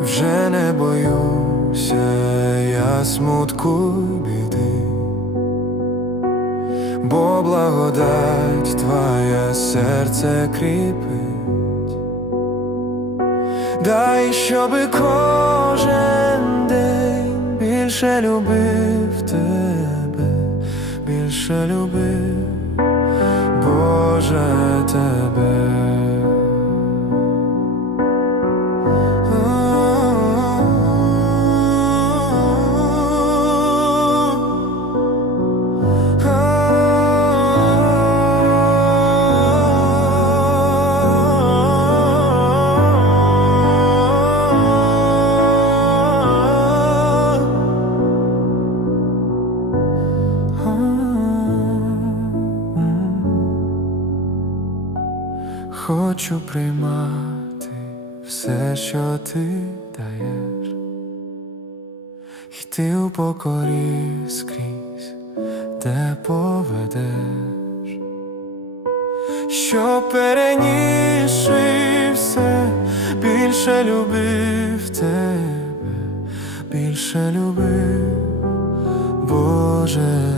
вже не боюся я смутку біди, бо благодать твоє серце кріпить, дай, щоби кожен день більше любив тебе, більше любив, Боже Хочу приймати все, що ти даєш, йти у покорі скрізь, де поведеш, що перенісши все, більше любив тебе, більше любив, Боже.